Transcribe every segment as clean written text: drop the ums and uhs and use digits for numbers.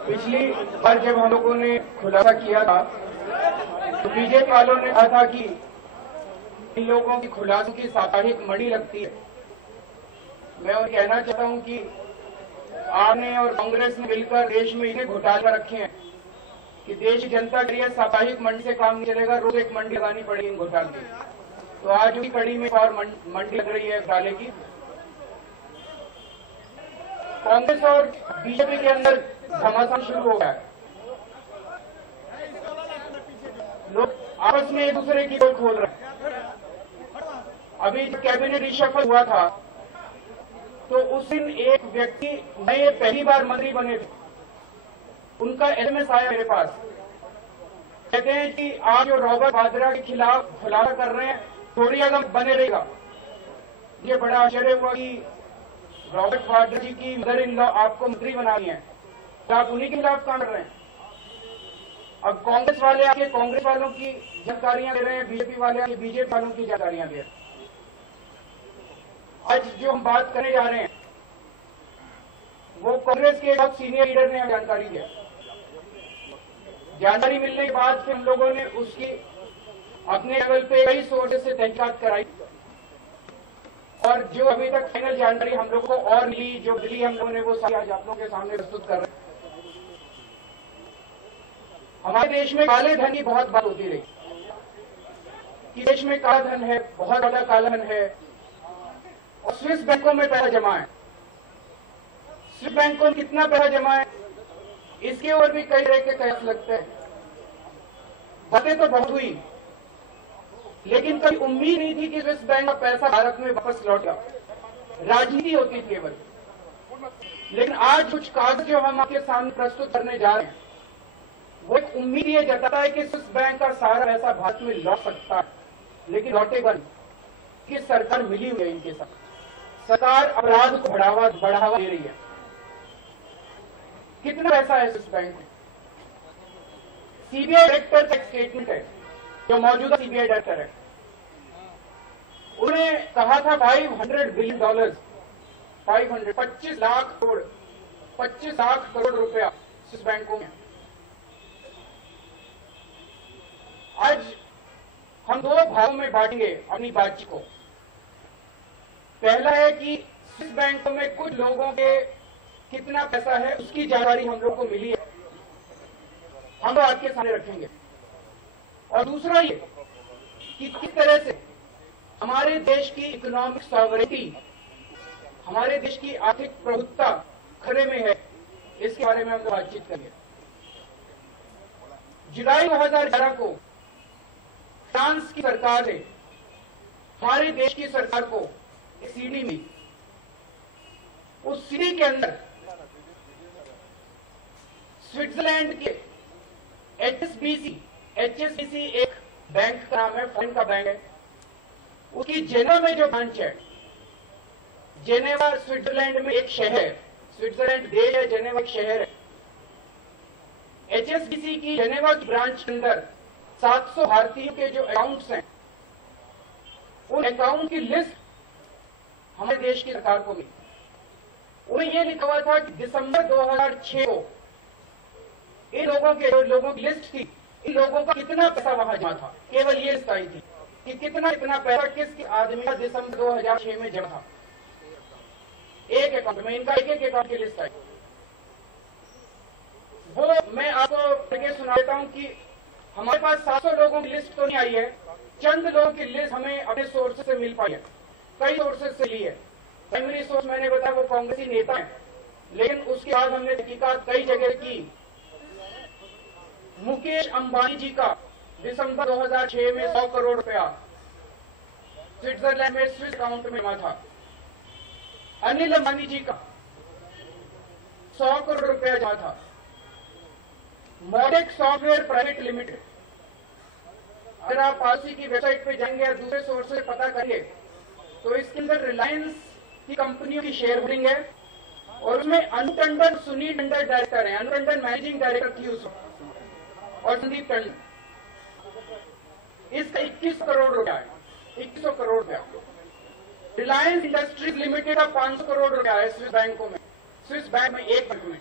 पिछली बार जब हम लोगों ने खुलासा किया था तो बीजेपी वालों ने कहा था कि इन लोगों की खुलासों की साप्ताहिक मंडी लगती है। मैं और कहना चाहता हूं कि आपने और कांग्रेस ने मिलकर देश में इतने घोटाले रखे हैं कि देश की जनता के लिए साप्ताहिक मंडी से काम नहीं चलेगा, रोज एक मंडी लगानी पड़ेगी इन घोटाले की। तो आज भी कड़ी में और मंडी लग रही है घोटाले की। कांग्रेस और बीजेपी के अंदर घमासान शुरू हो गया है। लोग आपस में एक दूसरे की पोल खोल रहे हैं। अभी जो कैबिनेट रिशफल हुआ था तो उस दिन एक व्यक्ति नए पहली बार मंत्री बने थे, उनका एसएमएस आया मेरे पास। कहते हैं कि आप जो रॉबर्ट वाड्रा के खिलाफ खुलासा कर रहे हैं थोड़ी ज्यादा बने रहेगा। ये बड़ा आश्चर्य हुआ कि रॉबर्ट वाड्रा जी की मदर इन लॉ आपको मंत्री बनानी है तो आप उन्हीं के खिलाफ काम कर रहे हैं। अब कांग्रेस वाले आके कांग्रेस वालों की जानकारियां दे रहे हैं, बीजेपी वाले आके बीजेपी वालों की जानकारियां दे रहे हैं। आज जो हम बात करने जा रहे हैं वो कांग्रेस के बहुत सीनियर लीडर ने हमें जानकारी दिया। जानकारी मिलने के बाद फिर हम लोगों ने उसकी अपने लेवल पे कई सोर्सेज से तहकीकात कराई और जो अभी तक फाइनल जानकारी हम लोगों को और मिली, जो मिली हम लोगों ने वो सारी आज आप लोगों के सामने प्रस्तुत कर रहे हैं। हमारे देश में काले धन की बहुत बात होती रही कि देश में काला धन है, बहुत ज्यादा काला धन है और स्विस बैंकों में पैसा जमा है। स्विस बैंकों में कितना पैसा जमा है इसके और भी कई तरह के कयास लगते हैं। बातें तो बहुत हुई लेकिन कभी उम्मीद नहीं थी कि स्विस बैंक का पैसा भारत में वापस लौटेगा। राजनीति होती थी केवल। लेकिन आज कुछ कागज जो हम आपके सामने प्रस्तुत करने जा रहे हैं वो एक उम्मीद ये जताता है कि स्विस बैंक का सारा पैसा भारत में लौट सकता है, लेकिन लौटेगा नहीं। कि सरकार मिली हुई है इनके साथ, सरकार अपराध को बढ़ावा दे रही है। कितना पैसा है स्विस बैंक में? सीबीआई डायरेक्टर का एक स्टेटमेंट है, जो मौजूदा सीबीआई डायरेक्टर है, उन्होंने कहा था $500 बिलियन, 25 लाख करोड़ रुपया स्विस बैंकों में। आज हम दो भागों में बांटेंगे अपनी बातचीत को। पहला है कि स्विस बैंकों में कुछ लोगों के कितना पैसा है उसकी जानकारी हम लोग को मिली है, हम लोग आपके सामने रखेंगे। और दूसरा ये कि किस तरह से हमारे देश की इकोनॉमिक सॉवरेनिटी, हमारे देश की आर्थिक प्रभुत्ता खतरे में है, इसके बारे में हम लोग बातचीत करेंगे। जुलाई 2011 को फ्रांस की सरकार ने हमारे देश की सरकार को एक सीडी मिली। उस सीडी के अंदर स्विट्जरलैंड के HSBC एक बैंक का नाम है, फॉरेन का बैंक है, उसकी जेनेवा में जो ब्रांच है, जेनेवा स्विट्जरलैंड में एक शहर, स्विट्जरलैंड देश है, जेनेवा एक शहर है। HSBC की जेनेवा की ब्रांच के अंदर 700 भारतीयों के जो अकाउंट्स हैं, उन अकाउंट की लिस्ट हमारे देश की सरकार को मिली। उन्हें यह लिखा हुआ था कि दिसंबर 2006 को इन लोगों की लिस्ट थी, इन लोगों का कितना पैसा वहां जमा था। केवल ये लिस्ट आई थी कि कितना पैसा किस आदमी का दिसंबर 2006 में जमा था। एक अकाउंट में इनका एक अकाउंट की लिस्ट आई। वो मैं आपको करके सुना देता हूं कि हमारे पास 700 लोगों की लिस्ट तो नहीं आई है, चंद लोगों की लिस्ट हमें अपने सोर्सेज से मिल पाई है, कई सोर्सेज से ली है। प्राइमरी सोर्स मैंने बताया वो कांग्रेसी नेता है, लेकिन उसके बाद हमने तहकीकात कई जगह की। मुकेश अंबानी जी का दिसंबर 2006 में 100 करोड़ रुपया स्विट्जरलैंड में स्विस अकाउंट में जमा था। अनिल अंबानी जी का 100 करोड़ रुपया जमा था। मॉडेक सॉफ्टवेयर प्राइवेट लिमिटेड, अगर आप पारसी की वेबसाइट पे जाएंगे या दूसरे सोर्स से पता करेंगे तो इसके अंदर रिलायंस की कंपनियों की शेयर होल्डिंग है और उसमें अनु टंडन, सुनील टंडन डायरेक्टर है, अनु टंडन मैनेजिंग डायरेक्टर थी उसमें, और संदीप टंडन। इसका 21 करोड़ रुपया है, 2100 करोड़ रुपया। रिलायंस इंडस्ट्रीज लिमिटेड का 500 करोड़ रुपया है स्विस बैंकों में, स्विस बैंक में एक बैंक में।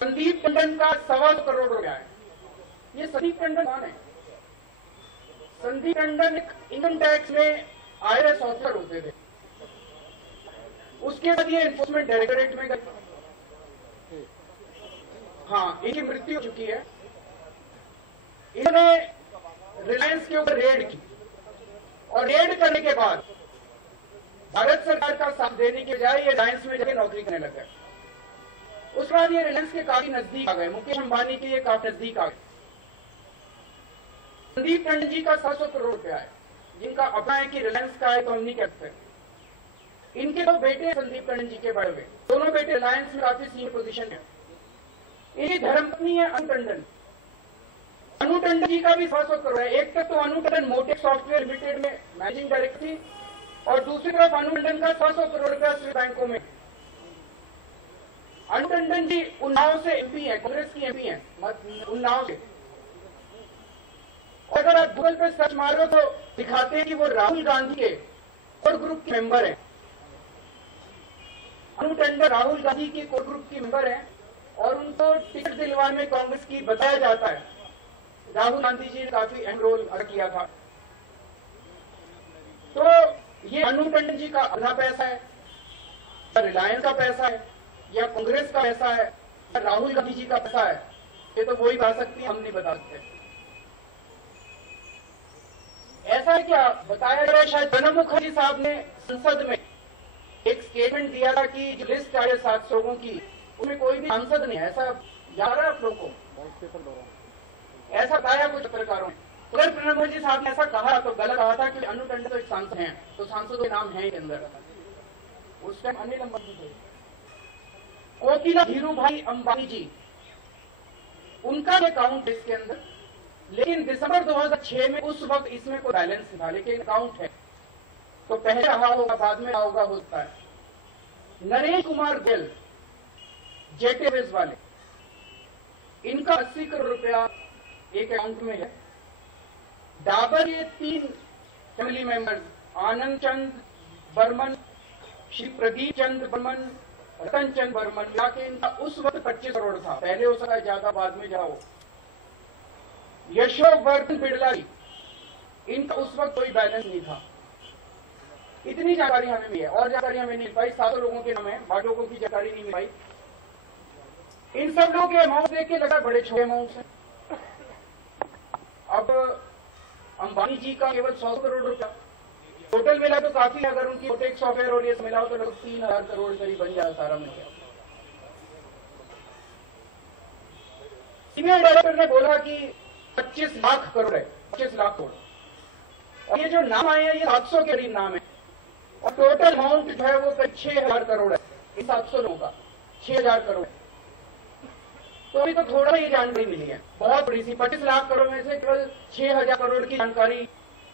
संदीप टंडन का 125 करोड़ रुपया है। ये संदीप टंडन कौन है? संदीप टंडन एक इनकम टैक्स में IRS ऑफिसर होते थे, उसके बाद ये एनफोर्समेंट डायरेक्टरेट में गए। हाँ, इनकी मृत्यु हो चुकी है। इन्होंने रिलायंस के ऊपर रेड की और रेड करने के बाद भारत सरकार का साथ देने के बजाय ये रिलायंस में जाके नौकरी करने लग गए। उसके बाद ये रिलायंस के काफी नजदीक आ गए, मुकेश अंबानी के ये काफी नजदीक आ गए। संदीप टंडन जी का 700 करोड़ रुपया है, जिनका अपना है कि रिलायंस का है तो हम नहीं कह सकते। इनके 2 बेटे संदीप टंडन जी के बड़े हुए, दोनों बेटे रिलायंस में काफी सीनियर पोजीशन है। इनकी धर्मपत्नी है अनु टंडन। अनु टंडन जी का भी 700 करोड़ है। एक तरफ तो अनु टंडन मोटेक सॉफ्टवेयर लिमिटेड में मैनेजिंग डायरेक्टर थी और दूसरी तरफ अनु टंडन का 700 करोड़ रुपया स्विस बैंकों में। अनु टंडन जी उन्नाव से MP है, कांग्रेस की MP है, उन्नाव से। और अगर आप गूगल पे सर्च मारो तो दिखाते हैं कि वो राहुल गांधी के कोर ग्रुप के मेंबर हैं। अनु टंडन राहुल गांधी के कोर ग्रुप की मेंबर हैं और उनको टिकट दिलवाने में कांग्रेस की बताया जाता है राहुल गांधी जी ने काफी अहम रोल अदा किया था। तो ये अनु टंडन जी का अपना पैसा है, या रिलायंस का पैसा है, या कांग्रेस का पैसा है, या राहुल गांधी जी का पैसा है, ये तो वही बता सकती है, हम नहीं बता सकते। ऐसा है क्या बताया जा रहा है, शायद प्रणब मुखर्जी साहब ने संसद में एक स्टेटमेंट दिया था कि जो लिस्ट आई है 700 लोगों की, उनमें कोई भी सांसद नहीं है। ऐसा जा रहा है आप लोगों को, ऐसा बताया कुछ पत्रकारों ने। अगर प्रणब मुखर्जी साहब ने ऐसा कहा तो गलत कहा था कि अनु टंडन तो एक सांसद हैं, तो सांसदों के नाम है के अंदर। उस टाइम अनिल अंबानी थे, कोकिला धीरूभाई अंबानी जी, उनका अकाउंट इसके अंदर, लेकिन दिसंबर 2006 में उस वक्त इसमें कोई बैलेंस नहीं था, लेकिन अकाउंट है तो पहले रहा होगा बाद में रहा होगा, होता है। नरेश कुमार गोयल जेट एयरवेज वाले, इनका 80 करोड़ रुपया एक अकाउंट में है। डाबर के 3 फैमिली मेंबर्स, आनंद चंद बर्मन, श्री प्रदीप चंद बर्मन, रतन चंद बर्मन, जाके इनका उस वक्त 25 करोड़ था, पहले हो सका ज्यादा बाद में जाओ। यशोवर्धन बिड़ला जी, इनका उस वक्त कोई बैलेंस नहीं था। इतनी जानकारी हमें मिली है और जानकारी हमें नहीं मिल पाई। 700 लोगों के नाम है, बाकी लोगों की जानकारी नहीं मिल पाई। इन सब लोगों के अमाउंट देख के लगा बड़े छोटे अमाउंट है। अब अंबानी जी का केवल 100 करोड़ रुपया टोटल मिला तो काफी, अगर उनकी मोटेक सॉफ्टवेयर और ये मिला तो लगभग 3000 करोड़ करीब बन जाए सारा मिल गया। सीनियर डायरेक्टर ने बोला कि 25 लाख करोड़ है, 25 लाख करोड़। और ये जो नाम आए हैं ये 700 के करीब नाम है और टोटल अमाउंट जो है वो 6000 करोड़ है। इन 700 लोगों का 6000 करोड़। तो अभी तो थोड़ा ये जानकारी मिली है, बहुत बड़ी सी। 25 लाख करोड़ में से केवल 6000 करोड़ की जानकारी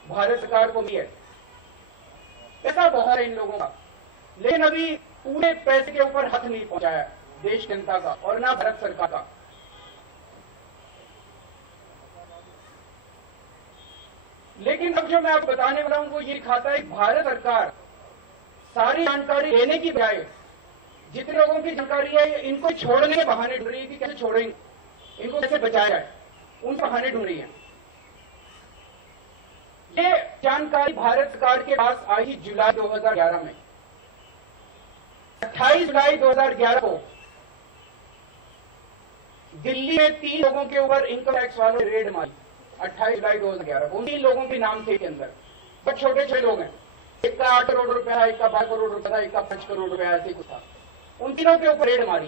भारत सरकार को मिली है। ऐसा बहुत है इन लोगों का, लेकिन अभी पूरे पैसे के ऊपर हाथ नहीं पहुंचाया देश जनता का और ना भारत सरकार का। लेकिन अब जो मैं आपको बताने वाला हूं वो ये दिखाता है भारत सरकार सारी जानकारी लेने की बजाय जितने लोगों की जानकारी है इनको छोड़ने के बहाने ढूंढ रही है कि कैसे छोड़ेंगे, इनको कैसे बचाया जाए, उन बहाने ढूंढ रही है। ये जानकारी भारत सरकार के पास आई जुलाई 2011 में। 28 जुलाई 2011 को दिल्ली में 3 लोगों के ऊपर इनकम टैक्स वालों ने रेड मारी। 28 जुलाई 2011 को 3 लोगों के नाम थे के अंदर, बहुत छोटे छोटे लोग हैं। एक का 8 करोड़ रुपया, एक का 12 करोड़ रुपया था, एक का 5 करोड़ रुपया, ऐसे कुछ था। उन तीनों के ऊपर रेड मारी,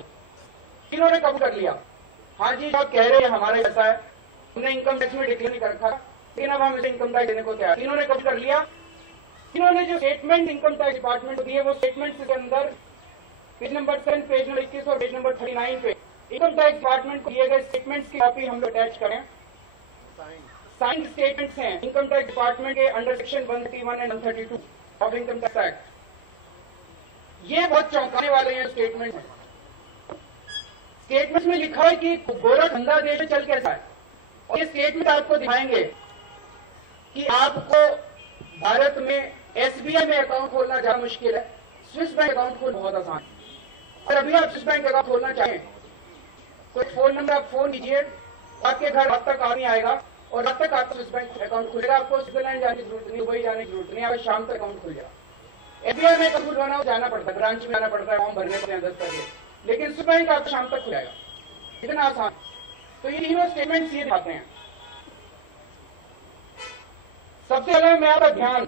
तीनों ने कबूल कर लिया, हाँ जी आप कह रहे हैं हमारा ऐसा है, हमने इनकम टैक्स में डिक्लेयर नहीं कर रखा, लेकिन अब हम इसे इनकम टैक्स देने को तैयार। तीनों ने कबूल कर लिया। तीनों ने जो स्टेटमेंट इनकम टैक्स डिपार्टमेंट को दिए वो स्टेटमेंट के अंदर पेज नंबर 10, पेज नंबर 21 और पेज नंबर 39 पे इनकम टैक्स डिपार्टमेंट को दिए गए स्टेटमेंट्स की कॉपी हम लोग अटैच करें। साइंड स्टेटमेंट्स हैं इनकम टैक्स डिपार्टमेंट के under section 131 and 132 of income tax act. ये बहुत चौंकाने वाले हैं स्टेटमेंट में। स्टेटमेंट में लिखा है कि गोरा धंधा देश में चल कैसा है, और ये स्टेटमेंट आपको दिखाएंगे कि आपको भारत में एसबीआई में अकाउंट खोलना ज्यादा मुश्किल है, स्विस बैंक अकाउंट खोलना बहुत आसान है। और अभी आप स्विस बैंक अकाउंट खोलना चाहें तो एक फोन नंबर आप फोन कीजिए, आपके घर अब तक आदमी आएगा और अब तक आपका स्विस बैंक अकाउंट खुलेगा। आपको स्विट्जरलैंड जाने की जरूरत नहीं, दुबई जाने की जरूरत नहीं, आपका शाम तक अकाउंट खुल जाएगा। एसबीआई में अकाउंट खुलवाना हो जाना पड़ता है, ब्रांच में आना पड़ता है, फॉर्म भरने पड़ते हैं 10 करके, लेकिन स्विस बैंक आपका शाम तक खुलेगा, इतना आसान। तो ये तीनों स्टेटमेंट ये दिखाते हैं। सबसे पहले मैं आपका ध्यान,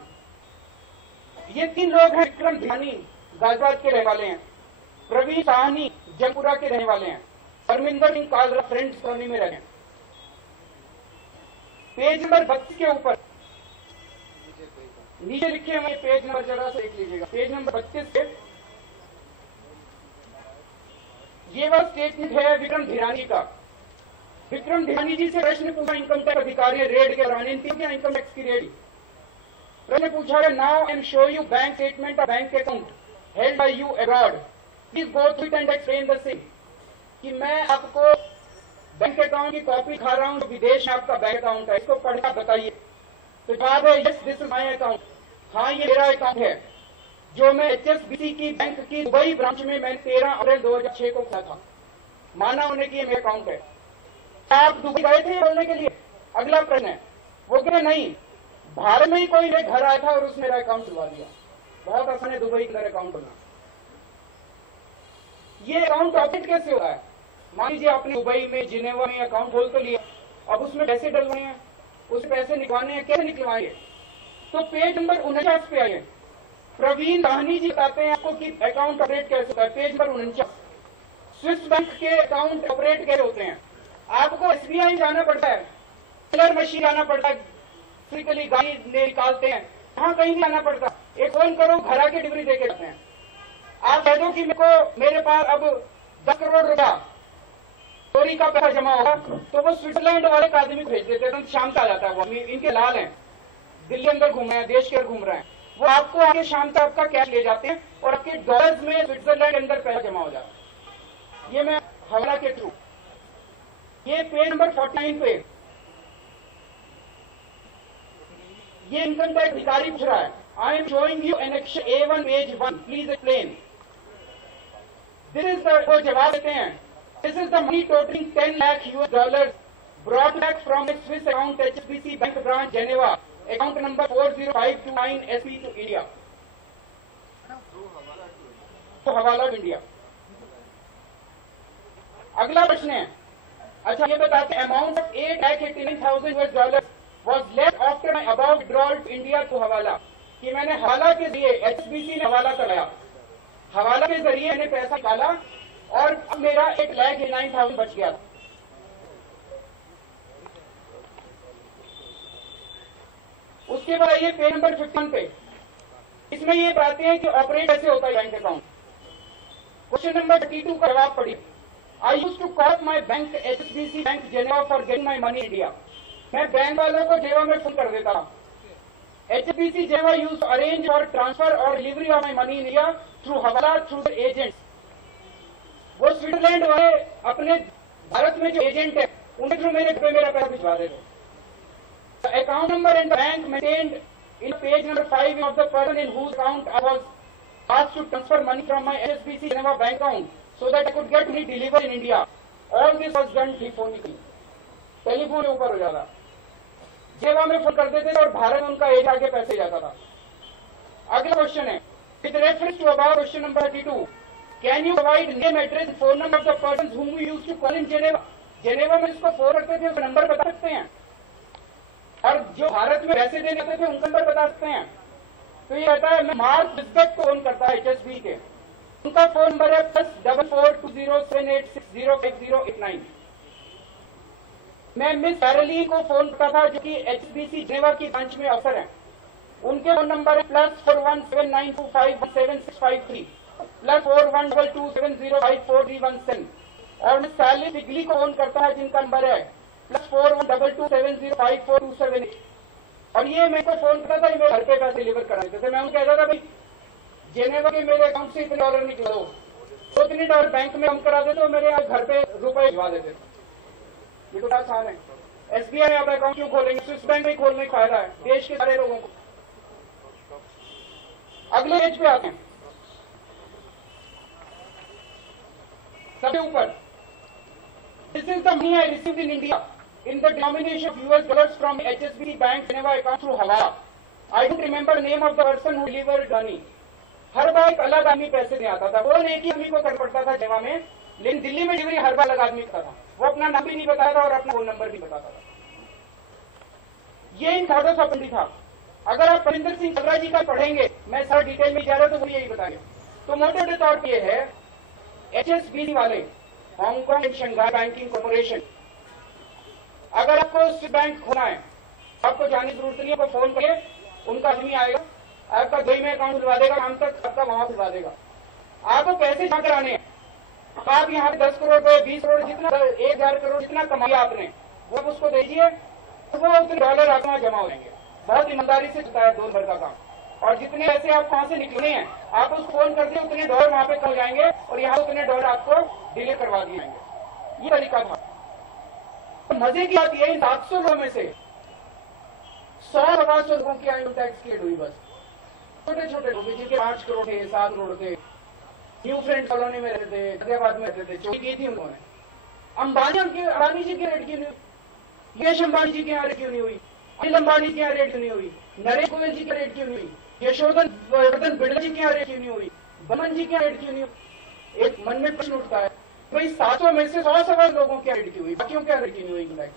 ये 3 लोग हैं, विक्रम धियानी गाजियाबाद के रहने वाले हैं, प्रवीण साहनी जयपुरा के रहने वाले हैं, परमिंदर सिंह कालरा फ्रेंड्स कॉलोनी में रहते हैं। पेज नंबर 32 के ऊपर नीचे लिखे हुए पेज नंबर जरा से देख लीजिएगा, पेज नंबर 32 से ये वह स्टेटमेंट है विक्रम धिरानी का। विक्रम धिरानी जी से प्रश्न पूछा इनकम टैक्स अधिकारी रेड के दौरान, इनकम टैक्स की रेड। प्रश्न पूछा है, now and show you bank statement of bank account held by you abroad, please go through it and explain the same. कि मैं आपको बैंक अकाउंट की कॉपी खा रहा हूं, विदेश में आपका बैंक अकाउंट है, इसको पढ़कर बताइए। तो जवाब है, yes this is my account, हाँ ये मेरा अकाउंट है, जो मैं HSBC की बैंक की दुबई ब्रांच में मैंने 13 अप्रैल 2006 को खोला था। माना उन्हें कि ये मेरा अकाउंट है। आप दुबई गए थे बोलने के लिए? अगला प्रश्न है, वो कह नहीं, भारत में ही कोई मेरे घर आया था और उसने मेरा अकाउंट खुलवा दिया। बहुत आसान है दुबई के अंदर अकाउंट होना। ये अकाउंट ऑपरेट कैसे होता है? मान लीजिए आपने दुबई में, जिनेवा में अकाउंट खोल तो लिया, अब उसमें पैसे डलवाने हैं, उसमें पैसे निकलवाने हैं, कैसे निकलवाएंगे? तो पेज नंबर 49 पे आइए, प्रवीण साहनी जी बताते हैं आपको कि अकाउंट ऑपरेट कैसे होता है। पेज नंबर 49, स्विस बैंक के अकाउंट ऑपरेट कैसे होते हैं। आपको SBI जाना पड़ता है, टेलर मशीन जाना पड़ता है, फिजिकली गाड़ी निकालते हैं, वहां कहीं नहीं आना पड़ता। एक फोन करो, घर आके डिलीवरी देके जाते हैं। आप कह दो कि मेरे पास अब 10 करोड़ रुपया चोरी का पैसा जमा होगा, तो वो स्विट्जरलैंड वाले का आदमी भेज देते हैं, शाम तक आ जाता है। वो इनके लाल हैं, दिल्ली अंदर घूम रहे हैं, देश के अंदर घूम रहे हैं, वो आपको आगे शाम तक आपका कैश ले जाते हैं और आपके डॉलर्स में स्विट्जरलैंड के अंदर पैसा जमा हो जाता है। ये मैं हवाला के थ्रू, ये पेज नंबर 49 पे ये इनकम टैक्स अधिकारी पूछ रहा है, I am showing you annexure A1 page 1, please explain. This is the, वो जवाब देते हैं, this is the money totalling $10 lakh brought back from a Swiss account HSBC Bank branch Geneva, account number 40529 SP to India, तो हवाला to India. अगला प्रश्न है, अच्छा ये बताते हैं, amount of $8,89,000 was left after my above withdrawal to India to हवाला, कि मैंने हवाला के जरिए HSBC ने हवाला कराया, हवाला के जरिए मैंने पैसा निकाला और अब मेरा 8,89,000 बच गया। उसके बाद ये पेज नंबर 51 पे, इसमें ये बताते हैं कि ऑपरेट कैसे होता है बैंक अकाउंट। क्वेश्चन नंबर 32 का जवाब पढ़िए, I use to call my bank HSBC bank Geneva for getting my money India, मैं बैंक वालों को जेनेवा में फोन कर देता। HSBC Geneva use arrange for transfer और delivery of my money India through hawala through the agents. वो Switzerland वाले अपने भारत में जो एजेंट है उनके थ्रू मेरे पैसा भिजवा देते। Account number and bank maintained in page number 5 of the person in whose account I was asked to transfer money from my HSBC Geneva bank account so that I could get money delivered in India. All this was done telephonically. Telephone के ऊपर हो जाता, जेवा में phone कर देते थे और भारत में उनका एज आगे पैसे जाता था। अगला क्वेश्चन है, with reference to about question number 32, can you provide name address phone number of the person whom you used to call in Geneva? Geneva में जिसको फोन करते थे उसका नंबर बता सकते हैं, और जो भारत में पैसे देने आते थे उनका नंबर बता सकते हैं। तो ये कहता है, मैं मार्क बिस्बेक को फोन करता है HSBC के, उनका फोन नंबर है +442078605089। मैं मिस पैरली को फोन करता था जो कि HSBC जेनेवा की ब्रांच में अफसर हैं, उनके फोन नंबर है +417925176653 +4122705431। और मैं सैली बिगली को फोन करता है जिनका नंबर है +4122705427। और ये मेरे को फोन करता था, मेरे घर पे पैसे डिलीवर करा देते थे। मैं उनको कहता था, भाई जेनेवा के मेरे अकाउंट से इतने डॉलर निकला दो, तो इतने डॉलर बैंक में हम करा देते, तो मेरे घर पे रुपए भिजवा देते। ये तो आसान है। SBI में आप अकाउंट क्यों खोलेंगे? स्विस बैंक में खोलने का फायदा है देश के सारे लोगों को। अगले पेज पे आते हैं, सबसे ऊपर This is the money I received in India in the denomination of US dollars from HSBC Bank Geneva account through Hawala. I don't remember the name of the person who delivered money. हर बार एक अलग आदमी पैसे दे आता था, वो एक ही आदमी को करना पड़ता था जेवा में, लेकिन दिल्ली में डिलीवरी हर बार अलग आदमी करता था। वो अपना नाम भी नहीं बताता था और अपना फोन नंबर भी बताता था। ये इन मॉडल्स ऑफ एंट्री था। अगर आप परिंदर सिंह कलरा जी का पढ़ेंगे, मैं सारा डिटेल में जा रहा हूं तो वो यही बताएंगे। तो मोटे मोटे तौर पर ये है, HSBC वाले, Hong Kong and Shanghai banking corporation, अगर आपको स्विस बैंक खोलना है आपको जाने की जरूरत नहीं है, आपको फोन करिए, उनका आदमी आएगा, आपका दुबई में अकाउंट खुलवा देगा, शाम तक आपका वहां खुलवा देगा। आपको पैसे जमा कराने हैं, आप यहाँ पे 10 करोड़ रुपए, 20 करोड़, जितना 1000 करोड़ जितना कमाया आपने, वो आप उसको दीजिए, तो वो उतने डॉलर आपके वहां जमा हो जाएंगे। बहुत ईमानदारी से चलता है 2 भर का काम। और जितने पैसे आप वहां से निकलने हैं, आप उसको फोन करते उतने डॉलर वहां पे कम जाएंगे और यहाँ उतने डॉलर आपको डिले करवा दिए जाएंगे। ये तरीका था। तो मजे की बात यह, 700 लोगों में से 100-125 लोगों की इनकम टैक्स क्लियर हुई। बस छोटे छोटे लोग जिनके 5 करोड़ थे, 7 करोड़ थे, न्यू फ्रेंड कॉलोनी में रहते थे, गाजियाबाद में रहते थे, चोरी की थी उन्होंने। अंबानी जी की रेट क्यों नहीं हुई? मुकेश अंबानी जी के यहाँ रेट क्यों नहीं हुई? अनिल अंबानी के यहाँ रेट क्यों नहीं हुई? नरेश गोयल जी की रेट क्यों नहीं हुई? यशोधन बिड़ला जी के यहाँ रेट क्यों नहीं हुई? बमन जी के यहाँ रेट क्यों नहीं हुई? एक मन में प्रश्न उठता है, भाई 700 में से 100 लोगों की रेट क्यों हुई, बाकियों क्या रेट क्यों नहीं हुई?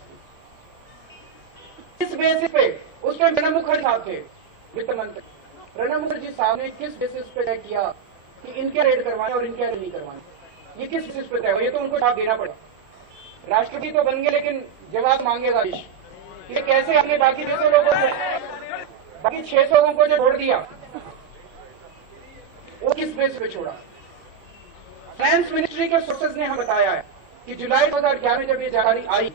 किस बेसिस पे? उस टाइम प्रणब मुखर्जी साहब थे वित्त मंत्री। प्रणब मुखर्जी साहब ने किस बेसिस पे तय किया कि इनके रेट करवाने और इनके रेट नहीं करवाने? ये किस बेसिस पे तय हुआ? ये तो उनको जवाब देना पड़े। राष्ट्रपति तो बन गए, लेकिन जवाब मांगेगा देश। ये कैसे हमने बाकी 600 लोगों को, बाकी 600 लोगों को जो छोड़ दिया, वो किस बेस पे छोड़ा? फाइनेंस मिनिस्ट्री के सोर्सेज ने हमें बताया है कि जुलाई 2011 में जब ये जानकारी आई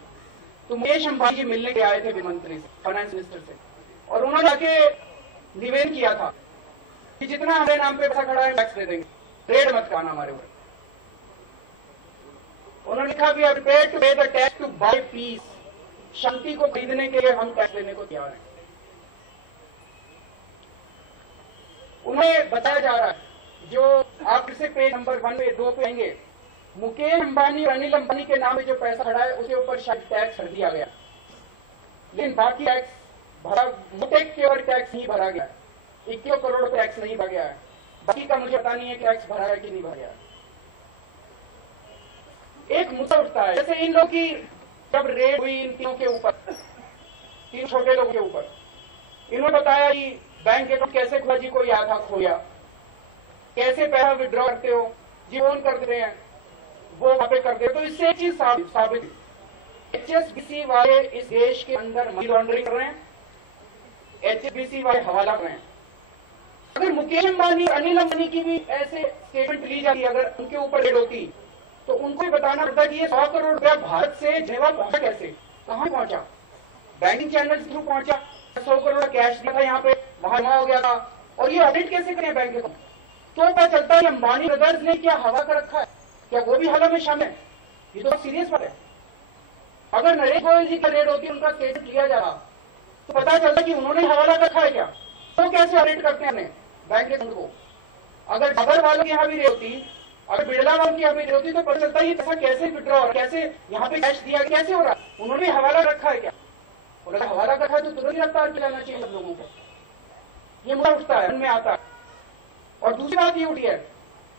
तो मुकेश अंबानी जी मिलने के आए थे वित्त मंत्री से, फाइनेंस मिनिस्टर से, और उन्होंने जाके निवेदन किया था कि जितना हमारे नाम पे पैसा खड़ा है टैक्स दे देंगे, रेट मत करना हमारे ऊपर। उन्होंने लिखा भी are prepared to pay the tax to buy peace, शांति को खरीदने के लिए हम टैक्स देने को तैयार हैं। उन्हें बताया जा रहा है, जो आप इसे पेज नंबर 1 में 2 पे आएंगे, मुकेश अंबानी और अनिल अंबानी के नाम में जो पैसा खड़ा है उसके ऊपर शायद टैक्स भर दिया गया, लेकिन बाकी टैक्स भरा, मोटेक के और टैक्स नहीं भरा गया, 21 करोड़ टैक्स नहीं भरा गया है। बाकी का मुझे पता नहीं है कि टैक्स भरा है कि नहीं भरा गया। एक मुद्दा उठता है, जैसे इन लोग की जब रेड हुई इन तीनों के ऊपर, 3 छोटे लोगों के ऊपर, इन्होंने बताया कि बैंक अकाउंट कैसे खुला जी, कोई आधा खोया, कैसे पैसा विड्रॉ करते हो जी, फोन करते हैं वो वहां पे करते हो। तो इससे एक चीज साबित, HSBC वाले इस देश के अंदर मनी लॉन्ड्रिंग कर रहे हैं, HSBC वाले हवाला कर रहे हैं। अगर मुकेश अंबानी अनिल अंबानी की भी ऐसे स्टेटमेंट ली जाती, अगर उनके ऊपर रेड होती, तो उनको भी बताना पड़ता कि ये 100 करोड़ रुपया भारत से जेवा पहुंचा कैसे, कहां पहुंचा? बैंकिंग चैनल के थ्रू पहुंचा, 100 करोड़ कैश दिया था यहाँ पे, वहां जमा हो गया था, और ये ऑडिट कैसे करें बैंक अकाउंट? तो पता चलता है अंबानी ब्रदर्स ने क्या हवा कर रखा है, क्या वो भी हवा में शामिल है? ये तो सीरियस बात है। अगर नरेश गोयल जी का रेड होती, उनका स्टेटमेंट लिया जा रहा, तो पता चलता कि उन्होंने हवाला रखा है क्या, तो कैसे ऑडिट करते हैं बैंक अकाउंट को? अगर डबर वालों की यहाँ भी रेड होती, अगर बिड़ला वालों की यहाँ भी रेड होती, तो पता चलता है ये पैसा कैसे विड्रॉ हो रहा है, कैसे यहाँ पे कैश दिया, कैसे हो रहा है, उन्होंने हवाला रखा है क्या? और अगर हवाला रखा है तो तुरंत गिरफ्तार किया जाना चाहिए सब लोगों को। ये मुद्दा उठता है, मन में आता है। और दूसरी बात ये उठी है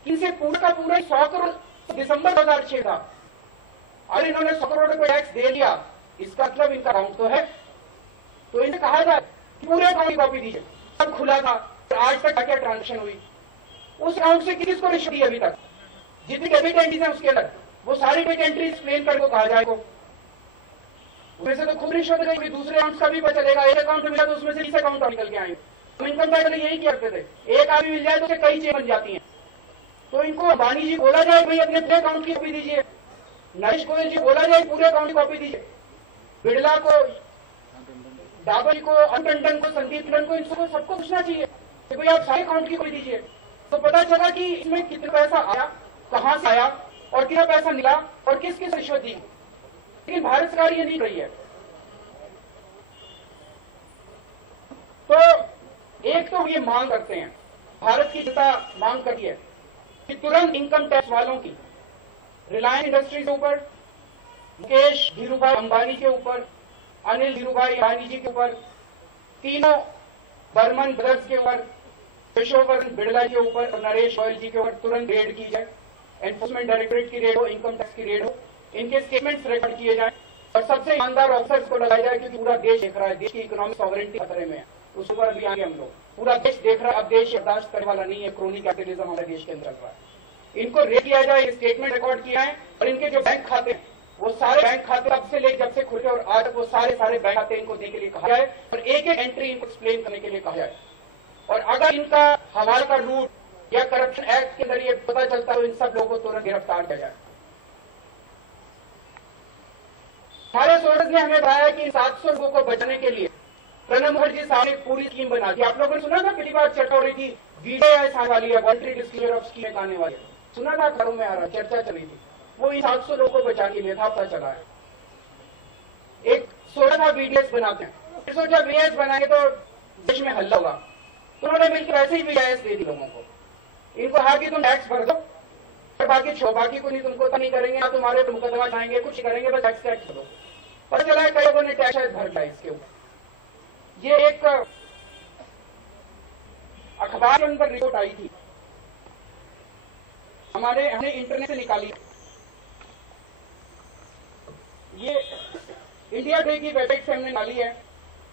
कि इनसे पूरा का पूरा 100 करोड़ दिसंबर 2006 था, और इन्होंने 100 करोड़ रुपए टैक्स दे दिया, इसका मतलब इनका अकाउंट तो है। तो इन्हें कहा जाए कि पूरे अकाउंट की कॉपी दीजिए, कब खुला था, आज तक क्या ट्रांजेक्शन हुई, उस अकाउंट से किसको रिश्वत दी अभी तक, जितनी डेबिट एंट्रीज है उसके अंदर वो सारी डेबिट एंट्री एक्सप्लेन करने को कहा जाएगा। उसमें से तो खुद रिश्वत गई, दूसरे अकाउंट का भी पता चलेगा, एक अकाउंट मिला तो उसमें से 20 अकाउंट निकल के आएंगे। हम इनकम टैक्स यही करते थे, एक आदमी मिल जाए तो उसे कई चेन बन जाती हैं। तो इनको अंबानी जी बोला जाए भाई अपने पूरे अकाउंट की कॉपी दीजिए, नरेश गोयल जी बोला जाए पूरे अकाउंट की कॉपी दीजिए, बिड़ला को, डाबर को, टंडन को, संदीप टंडन को, इनको सबको पूछना चाहिए कि भाई आप सारे अकाउंट की कॉपी दीजिए। तो पता चला कि इसमें कितना पैसा आया, कहां से आया, और कितना पैसा मिला, और किस किस रिश्वत दी। लेकिन भारत सरकार ये नहीं रही है। तो एक तो ये मांग करते हैं, भारत की जनता मांग करती है कि तुरंत इनकम टैक्स वालों की रिलायंस इंडस्ट्रीज के ऊपर, मुकेश धीरूभाई अंबानी के ऊपर, अनिल धीरूभाई अंबानी जी के ऊपर, तीनों बर्मन ब्रदर्स के ऊपर, यशोवर्धन बिड़ला के ऊपर और नरेश गोयल जी के ऊपर तुरंत रेड की जाए। एनफोर्समेंट डायरेक्टरेट की रेड हो, इनकम टैक्स की रेड हो, इनके स्टेटमेंट्स रिकॉर्ड किए जाए और सबसे ईमानदार ऑफिसर्स को लगाया जाए, क्योंकि पूरा देश देख रहा है, देश की इकोनॉमिक सॉवरेंटी खतरे में है। उस ऊपर अभी आगे हम लोग, पूरा देश देख रहा है, अब देश बर्दाश्त करने वाला नहीं है, क्रोनी कैपिटलिज्म हमारे देश के अंदर चल रहा है। इनको रेड किया जाए, स्टेटमेंट रिकॉर्ड किया है और इनके जो बैंक खाते हैं वो सारे बैंक खाते अब से लेकर जब से खुले और आज वो सारे बैंक खाते इनको देने के लिए कहा जाए और एक एक एंट्री इनको एक्सप्लेन करने के लिए कहा जाए। और अगर इनका हवाला का रूट या करप्शन एक्ट के अंदर ये पता चलता है तो इन सब लोगों को तुरंत गिरफ्तार किया जाए। हमारे सोर्सेज ने हमें बताया कि 700 लोगों को बचाने के लिए प्रणब मुखर्जी साहब ने एक पूरी स्कीम बना दी। आप लोगों ने सुना था पिछली बार चर्चा हो रही थी, VDIS आने वाली है, वॉलंटरी डिस्क्लोजर ऑफ स्कीम आने वाली है, सुना था, घरों में आ रहा, चर्चा चली थी। वो इन 700 लोगों को बचाने के लिए था, पता चला है। एक सोचा था VDIS बनाते हैं, फिर सोचा VDIS बनाएंगे तो देश में हल्ला होगा, तो उन्होंने मिलकर वैसे ही VDIS दे दी लोगों को। इनको कहा कि तुम टैक्स भर दो और बाकी कुछ नहीं, तुमको तो नहीं करेंगे, ना तुम्हारे तो मुकदमा चाहेंगे, कुछ करेंगे, बस टैक्स दो। पता चला है कई लोगों ने टैक्स शायद भर दिया इसके ऊपर। ये एक अखबार के अंदर रिपोर्ट आई थी, हमने इंटरनेट से निकाली। ये इंडिया डे की वेबसाइट से हमने निकाली है।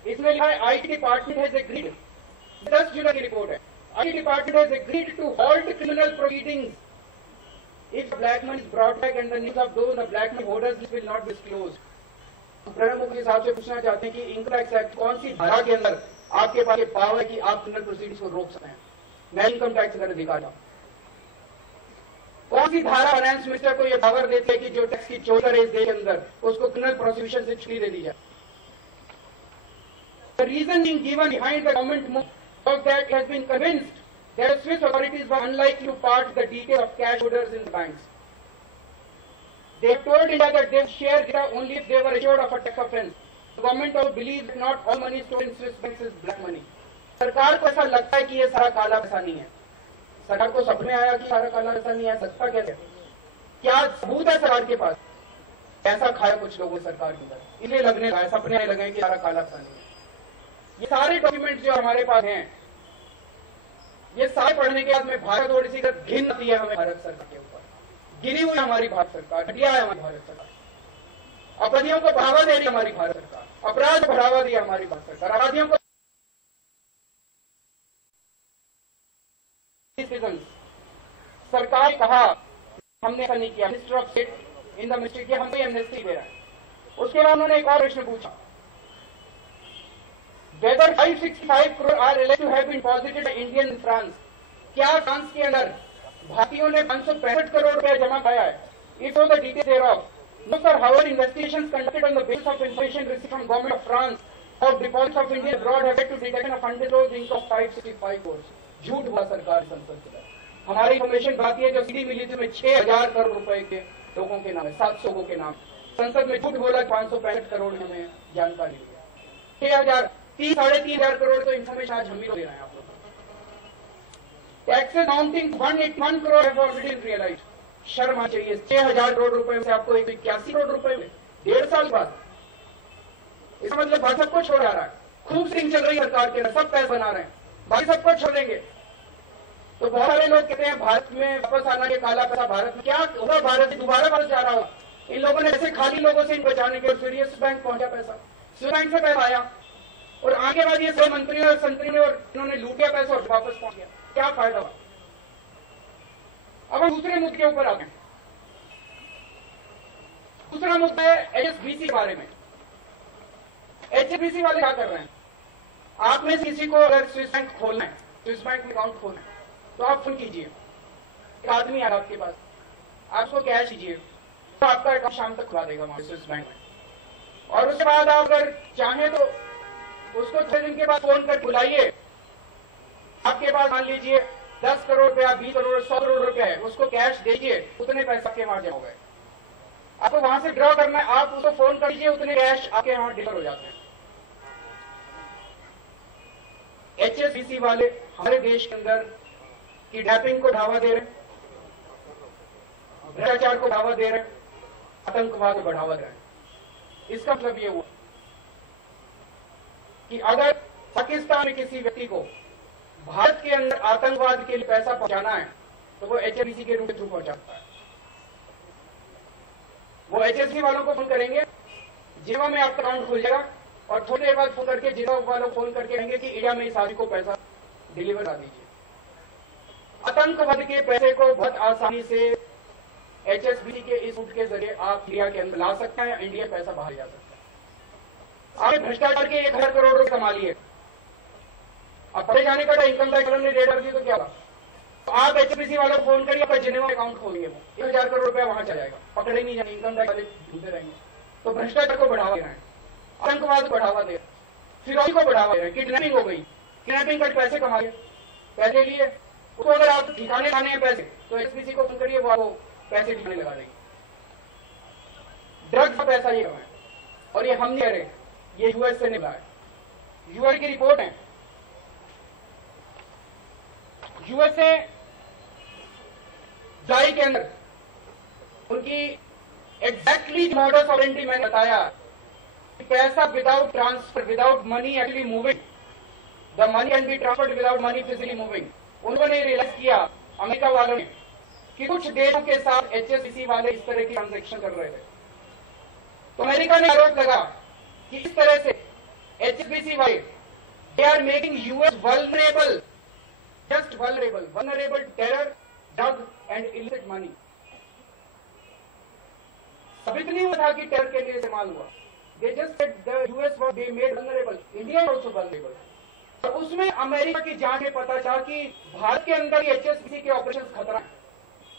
इसमें लिखा है IT डिपार्टमेंट हैज एग्रीड, 10 जुलाई की रिपोर्ट है, IT department has agreed to halt criminal proceedings if black money is brought back and the names of those the black money holders will not disclose. Pranab Mukherjee साहब से पूछना चाहते हैं कि income tax act कौन सी धारा के अंदर आपके पास ये पावर है कि आप क्रिमिनल प्रोसीडिंग्स को रोक सकते हैं? मैं इनकम टैक्स का अधिकार हूं, कौन सी धारा फाइनेंस मिनिस्टर को यह पावर देती है कि जो टैक्स की चोरी करे इस देश के अंदर उसको क्रिमिनल प्रोसिक्यूशन से छुट्टी दे दी जाए? The reason being given behind the government move was that it has been convinced that Swiss authorities were unlikely to part the details of cash holders in the banks. They told India that they would share data only if they were assured of a tax offense. The government also believes that not all money stored in Swiss banks is black money. सरकार को ऐसा लगता है कि ये सारा काला पैसा नहीं है। सरकार को सपने आया कि सारा काला पैसा नहीं है, सकता कैसे? क्या सबूत है सरकार के पास? ऐसा खाया कुछ लोगों सरकार के अंदर, इसलिए लगने लगा, सपने लगे कि सारा काला पैसा नहीं है। ये सारे डॉक्यूमेंट जो हमारे पास हैं, ये सारे पढ़ने के बाद में भारत और इसी का घिन आती है हमें भारत सरकार के ऊपर। गिरी हुई हमारी भारत सरकार, घटिया है हमारी भारत सरकार, अपराधियों को बढ़ावा दे रही हमारी भारत सरकार, अपराध को बढ़ावा दिया हमारी भारत सरकार, अपराधियों को सरकार ने कहा हमने ऐसा नहीं किया, minister of state in the ministry की हमको एमनेस्टी दे रहा है। उसके बाद उन्होंने एक और प्रश्न पूछा, whether 565 crore are alleged to have been deposited by Indian in France, क्या फ्रांस के अंदर भारतीयों ने 565 करोड़ रुपया जमा पाया है? If so, the details thereof. No sir, however, investigations conducted on the basis of information received from government of France or deposits of India abroad have led to detection of undisclosed income of 565 crores. झूठ हुआ सरकार संसद के अंदर। हमारी information बाकी है, जो सीडी मिली थी, 6000 करोड़ रुपए के लोगों के नाम है, 700 लोगों के नाम। संसद में झूठ बोला 565 करोड़ हमें जानकारी दी है। 6000 3,500 करोड़ तो इन्फॉर्मेशन आज हम ही दे रहे हैं आप लोग। टैक्सेस अमाउंटिंग 181 करोड़ है ऑलरेडी रियलाइज। शर्म आनी चाहिए, 6,000 करोड़ रुपए से आपको 81 करोड़ रुपए में 1.5 साल बाद। इसका मतलब बाकी सबको छोड़ आ रहा है, खूब स्ट्रिंग चल रही है सरकार के, सब पैसे बना रहे हैं, बाकी सबको छोड़ देंगे। तो बहुत सारे लोग कहते हैं भारत में वापस आना, के काला पैसा भारत में क्या होगा, भारत दोबारा वापस जा रहा होगा। इन लोगों ने ऐसे खाली लोगों से बचाने के फिर ये स्विस बैंक पहुंचा पैसा, स्विस बैंक से पैसा आया और आगे बाद ये सब मंत्रियों और संतरियों ने और इन्होंने लूटिया पैसा और वापस पहुंच गया। क्या फायदा हुआ? अब हम दूसरे मुद्दे के ऊपर आते हैं। दूसरा मुद्दा है HSBC के बारे में। HSBC वाले क्या कर रहे हैं? आप में से किसी को अगर स्विस बैंक खोलना है, स्विस बैंक में अकाउंट खोलना है, तो आप फोन कीजिए, एक आदमी आएगा आपके पास, आप उसको कैश दीजिए, तो आपका अकाउंट शाम तक खुला देगा वहां स्विस बैंक में। और उसके बाद आप अगर चाहें तो उसको 6 दिन के बाद फोन कर बुलाइए, आपके पास मान लीजिए 10 करोड़ रुपया, 20 करोड़, 100 करोड़ रुपया है, उसको कैश दीजिए, उतने पैसा के वहां जमा हो गए। आपको वहां से ड्रॉ करना है, आप उसको फोन कर दीजिए, उतने कैश आपके यहाँ डिलीवर हो जाते हैं। HSBC वाले हमारे देश के अंदर किडनैपिंग को बढ़ावा दे रहे हैं, भ्रष्टाचार को बढ़ावा दे रहे हैं, आतंकवाद को बढ़ावा दे रहे हैं। इसका मतलब ये हुआ कि अगर पाकिस्तान में किसी व्यक्ति को भारत के अंदर आतंकवाद के लिए पैसा पहुंचाना है तो वो एचएसबीसी के रूट के थ्रू पहुंचाता है। वो एचएसबी वालों को फोन करेंगे, जिनेवा में आपका अकाउंट खुल जाएगा और थोड़ी देर बाद फोन करके जिनेवा वालों को फोन करके कहेंगे कि इंडिया में इस आदमी को पैसा डिलीवर कर दीजिए। आतंकवाद के पैसे को बहुत आसानी से एचएसबी के इस रूट के जरिए आप इंडिया के अंदर ला सकते हैं, इंडिया पैसा बाहर जा सकता है। आपने भ्रष्टाचार के 1000 करोड़ रुपए कमा लिए, अब पकड़े जाने का इनकम टैक्स ने रेड कर दी तो क्या होगा? तो आप एचएसबीसी वालों को फोन करिए, आपका जिनेवा अकाउंट खोलेंगे, 1000 करोड़ रुपया वहां चला जाएगा, पकड़े नहीं जाएंगे, इनकम टैक्स वाले ढूंढते रहेंगे। तो भ्रष्टाचार को बढ़ावा दे रहे हैं, आतंकवाद को बढ़ावा दे रहे हैं, फिरौती को बढ़ावा दे रहे हैं, किडनैपिंग हो गई, किडनैपिंग कर पैसे कमा लिए, पैसे लिए उसको अगर आप ठिकाने लाने हैं पैसे तो एचएसबीसी को फोन करिए, वो आपको पैसे ठिकाने लगा देंगे। ड्रग्स का पैसा ये कमाए, और ये हम नहीं कह रहे, ये यूएस से निकला है, यूएस की रिपोर्ट है। यूएसए जाई के अंदर उनकी एग्जैक्टली मॉडस ऑपरेंडी मैंने बताया कि पैसा without transfer, without money actually moving, the money can be transferred without money physically moving. उन्होंने रियलाइज किया, अमेरिका वालों ने, कि कुछ देशों के साथ एचएसबीसी वाले इस तरह की ट्रांजैक्शन कर रहे थे। तो अमेरिका ने आरोप लगा कि इस तरह से एचएसबीसी वाले they are making us vulnerable, just vulnerable terror, drug and illicit money. साबित नहीं हुआ था कि टेरर के लिए इस्तेमाल हुआ, they just said the US was they made vulnerable, India also vulnerable. तो उसमें अमेरिका की जांच में पता चला कि भारत के अंदर ये एचएसबीसी के ऑपरेशन खतरा है।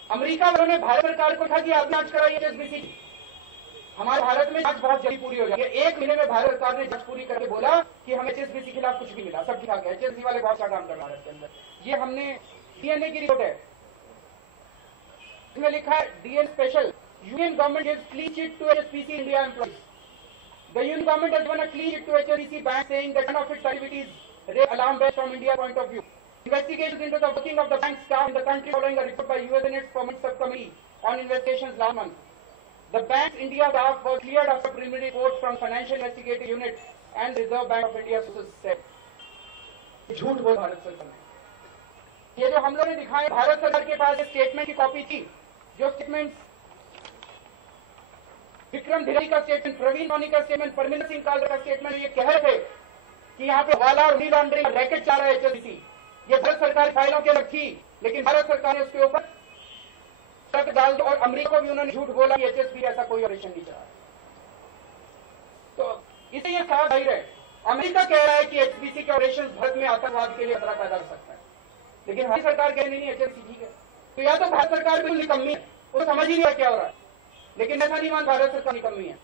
अमेरिका वालों ने भारत सरकार को कहा कि आप जांच कराइए एचएसबीसी की, हमारे भारत में जांच बहुत जल्दी पूरी हो जाएगी। 1 महीने में भारत सरकार ने जांच पूरी करके बोला कि हमें एचएसबीसी के खिलाफ कुछ भी मिला, सब ठीक ठाक है, एचएसबी वाले बहुत अच्छा काम कर रहे हैं भारत के अंदर। ये हमने डीएनए की रिपोर्ट है, इसमें लिखा है DN special, union government gives clean chit to HSBC India employees. The union government has given a clean chit to HSBC bank saying that none of its activities raise alarm bells from India point of view. Investigations into the working of the bank staff in the country following a report by US Senate Permanent Subcommittee on Investigations last month. The bank's India staff was cleared after preliminary report from Financial Investigative Unit and Reserve Bank of India sources said. झूठ बोल भारत सरकार ने। ये जो हम लोगों ने दिखाया, भारत सरकार के पास स्टेटमेंट की कॉपी थी, जो स्टेटमेंट विक्रम धिरी का स्टेटमेंट, प्रवीण सोनी का स्टेटमेंट, परमिंदर सिंह कालरा का स्टेटमेंट, ये कह रहे थे कि यहाँ पे वाला और मनी लॉन्ड्रिंग रैकेट चल रहा है एचएसबीसी। ये भारत सरकार फाइलों के अंदर थी, लेकिन भारत सरकार ने उसके ऊपर शक डाल दिया और अमेरिका को भी उन्होंने झूठ बोला कि एचएसबी ऐसा कोई ऑपरेशन नहीं चला। तो इसे ये साफ जाहिर है, अमेरिका कह रहा है कि एचएसबी के ऑपरेशन भारत में आतंकवाद के लिए खतरा पैदा कर सकता है, लेकिन हमारी सरकार कह रही नहीं एचएसबी ठीक है। तो या तो भारत सरकार बिल्कुल निकम्मी है, वो समझ ही नहीं रहा क्या हो रहा है, लेकिन ऐसा नहीं मान भारत सरकार निकम्मी है,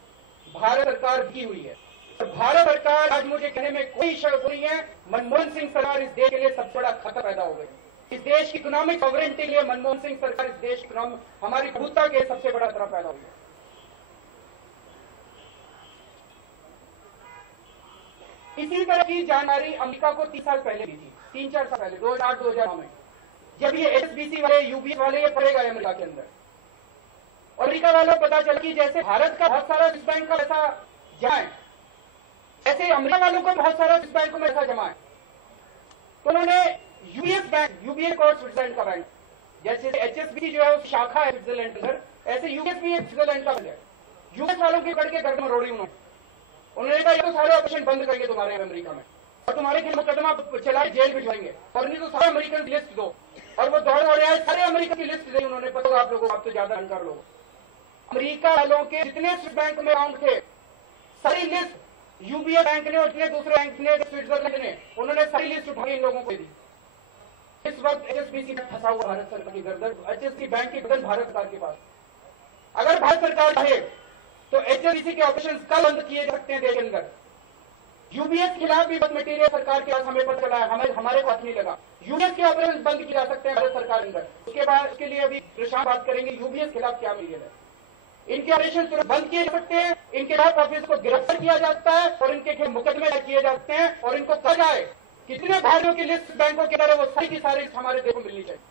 भारत सरकार भी हुई है। भारत सरकार, आज मुझे कहने में कोई शक नहीं है, मनमोहन सिंह सरकार इस देश के लिए सबसे बड़ा खतरा पैदा हो गई। इस देश की इकोनॉमिक सॉवरेनिटी के लिए मनमोहन सिंह सरकार, इस देश की हमारी प्रभुत्ता के सबसे बड़ा खतरा पैदा हो गया। इसी तरह की जानकारी अमेरिका को 3 साल पहले दी थी, 3-4 साल पहले, 2008-2009 में, जब ये एचएसबीसी वाले, यूबीएस वाले ये पड़े गए अमेरिका के अंदर। अमेरिका वालों को पता चला कि जैसे भारत का बहुत सारा स्विस बैंक का पैसा जमा है, ऐसे अमेरिका वालों को बहुत सारा स्विस बैंकों में पैसा जमा है। तो उन्होंने यूएस बैंक, यूबीएस और स्विट्जरलैंड का बैंक, जैसे एचएसबी जो है उस शाखा है स्विट्जरलैंड के अंदर, ऐसे यूएस भी एक स्विट्जरलैंड का बैंक है। यूएस वालों के करके घर में रोड़ी उन्होंने कहा ये तो सारे ऑपरेशन बंद करेंगे तुम्हारे अमेरिका में, और तुम्हारे खिलाफ मुकदमा चलाए, जेल भिजवाएंगे, और नहीं तो सारे अमेरिकन की लिस्ट दो। और वो दौड़ रहे हैं, सारे अमेरिकन की लिस्ट दी उन्होंने, पता होगा आप लोगों को, आप तो ज्यादा जानकार लोग। अमेरिका वालों के जितने स्विस बैंक में अकाउंट थे, सारी लिस्ट यूबीए बैंक ने और जितने दूसरे बैंक ने, स्विट्जरलैंड ने, उन्होंने सारी लिस्ट उठा इन लोगों को दी। इस वक्त एचएसबीसी में फंसा हुआ भारत सरकार की गर्दन, एचएसबी बैंक की गर्दन भारत सरकार के पास। अगर भारत सरकार चाहे तो एचएसबीसी के ऑपरेशन कल बंद किए जा सकते हैं देश के अंदर। यूबीएस के खिलाफ भी बहुत मटेरियल सरकार के पास हमें पता चला है, हमारे को हाथ नहीं लगा। यूबीएस के ऑपरेशन बंद किए जा सकते हैं भारत सरकार के अंदर। उसके बाद उसके लिए अभी प्रशांत बात करेंगे यूबीएस के खिलाफ क्या मटेरियल है। इनके ऑपरेशन तुरंत बंद किए जा सकते हैं, इनके खिलाफ ऑफिस को गिरफ्तार किया जाता है और इनके खिलाफ मुकदमे किए जाते हैं, और इनको कहा जाए कितने भाइयों की लिस्ट बैंकों के अंदर वो सारी की सारी हमारे देश को मिलनी चाहिए।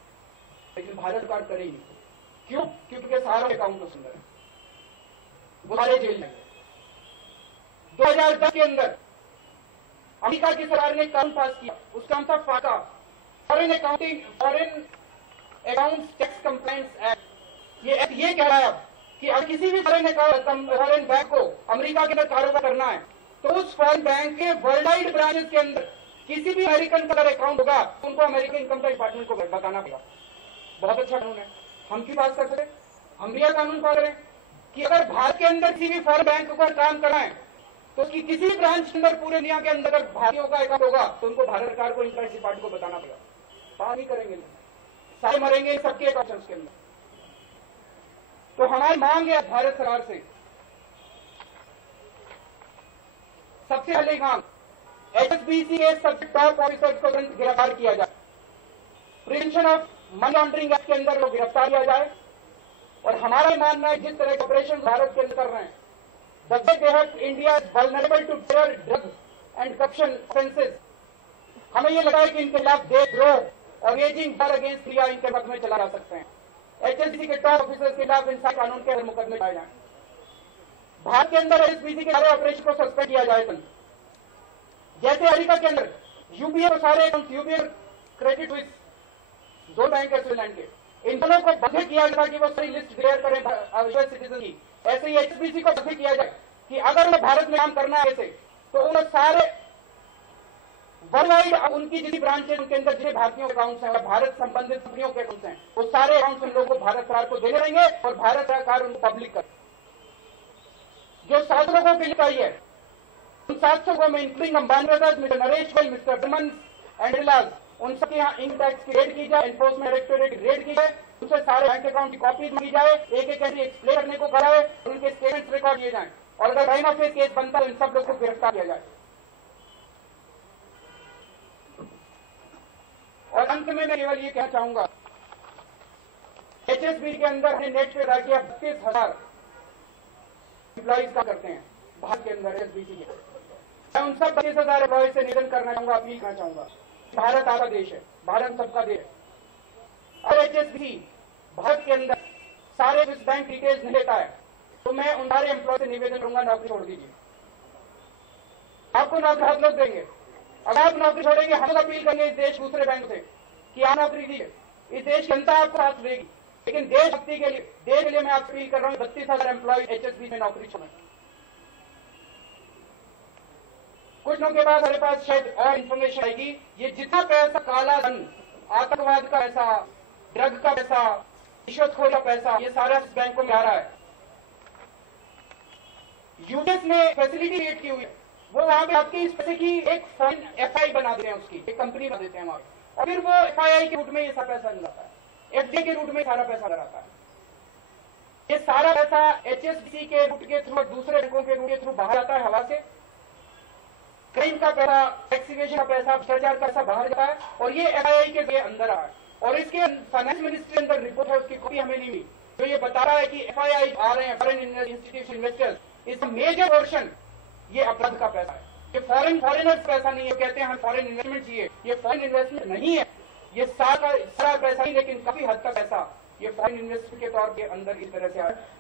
लेकिन भारत सरकार करेगी क्यों? क्योंकि सारा अकाउंट तो सुंदर है। वो सारे जेल में। 2010 के अंदर अमेरिका की सरकार ने कानून पास किया, उसका नाम था फाका, foreign accounts tax compliance act. ये एक्ट ये कह रहा है कि अगर किसी भी फॉरेन बैंक को अमेरिका के अंदर कारोबार करना है तो उस फॉरेन बैंक के वर्ल्ड वाइड ब्रांचेस के अंदर किसी भी अमेरिकन का अगर अकाउंट होगा तो उनको अमेरिकन इनकम टैक्स डिपार्टमेंट को बताना पड़ेगा। बहुत अच्छा कानून है, हम क्यों पास कर सकते? हम भी यह कानून पास करें कि अगर भारत के अंदर किसी भी फॉरेन बैंक को काम करना है तो उसकी किसी भी ब्रांच के अंदर पूरे दुनिया के अंदर अगर भारतीयों का अकाउंट होगा तो उनको भारत सरकार को इनकम टैक्स डिपार्टमेंट को बताना पड़ेगा। पास नहीं करेंगे, सारे मरेंगे सबके अकाउंट्स के अंदर। तो हमारी मांग है भारत सरकार से, सबसे पहले मांग HSBC के सब टॉप ऑफिसर्स को तुरंत गिरफ्तार किया जाए, prevention of money laundering act के अंदर वो गिरफ्तार किया जाए। और हमारा मानना है जिस तरह के ऑपरेशन भारत के अंदर कर रहे हैं, India is vulnerable to terror, drugs and corruption offences, हमें यह लगा है कि इनके खिलाफ देशद्रोह और एजिंग वॉर अगेंस्ट इंडिया इनके मुकदमे चला जा सकते हैं। HSBC के टॉप ऑफिसर्स के खिलाफ इंसान कानून के मुकदमे चलाए जाए। भारत के अंदर HSBC के सारे ऑपरेशन को सस्पेंड किया जाए। जैसे अमेरिका के अंदर यूबीए को सारे अकाउंट, यूबीए क्रेडिट स्विस, दो बैंक है स्विट्जरलैंड के, इन दोनों को बंद किया गया कि वो सारी लिस्ट क्लियर करें यूएस सिटीजन की। ऐसे ही HSBC को बंद किया जाए कि अगर उन्हें भारत में काम करना है ऐसे तो उन्हें सारे वर्ल्ड वाइड उनकी जितनी ब्रांचेज उनके अंदर जितने भारतीयों के अकाउंट्स हैं, भारत संबंधित कंपनियों के अकाउंट्स हैं, वो सारे अकाउंट्स उन लोगों को भारत सरकार को देने रहेंगे और भारत सरकार उनको पब्लिक कर। जो 7 लोगों के लिए चाहिए उन 700 को में including Ambani brothers, mister Naresh भाई, मिस्टर बर्मन एंड रिलायंस, उन सबके यहाँ इनकम टैक्स की रेड की जाए, एनफोर्समेंट डायरेक्टोरेट की रेड की जाए, उनसे सारे बैंक अकाउंट की कॉपीज मिली जाए, एक एक ऐसी एक्सप्लेन करने को करा है, उनके स्टेटमेंट्स रिकॉर्ड किए जाए और अगर क्राइम ऑफ केस बनता है तो इन सब लोग को गिरफ्तार किया जाए। और अंत में मैं केवल ये कहना चाहूंगा, HSBC के अंदर हमने नेट पे रह के 32,000 एम्प्लॉइज का करते हैं भारत के अंदर HSBC के। मैं उन सब 32,000 एम्प्लॉइज से निवेदन करना चाहूंगा, अपील करना चाहूंगा, भारत आपका देश है, भारत सबका देश है। और HSBC भारत के अंदर सारे स्विस बैंक डिटेल्स नहीं लेता है तो मैं उन सारे एम्प्लॉय से निवेदन करूंगा, नौकरी छोड़ दीजिए। आपको नौकरी हम लोग देंगे, अगर आप नौकरी छोड़ेंगे हम लोग अपील करेंगे इस देश दूसरे बैंक से कि आप नौकरी दीजिए, इस देश की जनता आपको साथ देगी। लेकिन देशभक्ति के लिए, देश के लिए मैं आपसे अपील कर रहा हूँ 32,000 एम्प्लॉय HSBC में नौकरी छोड़ें। कुछ लोगों के बाद हमारे पास शायद और इंफॉर्मेशन आएगी, ये जितना पैसा काला धन, आतंकवाद का पैसा, ड्रग का पैसा, रिश्वतखोरी का पैसा, ये सारा इस बैंकों में आ रहा है। यूएस ने फैसिलिटी क्रिएट की हुई है, वो वहां पे आपकी इस पैसे की एक फॉरेन FII बना देते हैं, उसकी एक कंपनी बना देते हैं वहां, और फिर वो FII के रूट में ये सारा पैसा जाता है, FDI के रूट में सारा पैसा लगाता है। ये सारा पैसा HSBC के रूट के थ्रू, दूसरे बैंकों के रूट के थ्रू बाहर आता है हवा से। क्राइम का पैसा, टैक्स इवेजन का पैसा, भ्रष्टाचार का पैसा बाहर जाता है और ये FII के अंदर आ है। और इसके फाइनेंस मिनिस्ट्री के अंदर रिपोर्ट है, उसकी कॉपी हमें नहीं मिली, जो ये बता रहा है कि FII आ रहे हैं, फॉरेन इंस्टीट्यूशन इन्वेस्टर्स, इस मेजर पोर्शन ये अपराध का पैसा है। ये फॉरेनर्स पैसा नहीं है, कहते हैं हम फॉरेन इन्वेस्टमेंट चाहिए, ये फॉरेन इन्वेस्टमेंट नहीं है, ये सारा पैसा नहीं, लेकिन काफी हद तक पैसा ये फॉरेन इन्वेस्टमेंट के तौर के अंदर इस तरह से आ रहा है।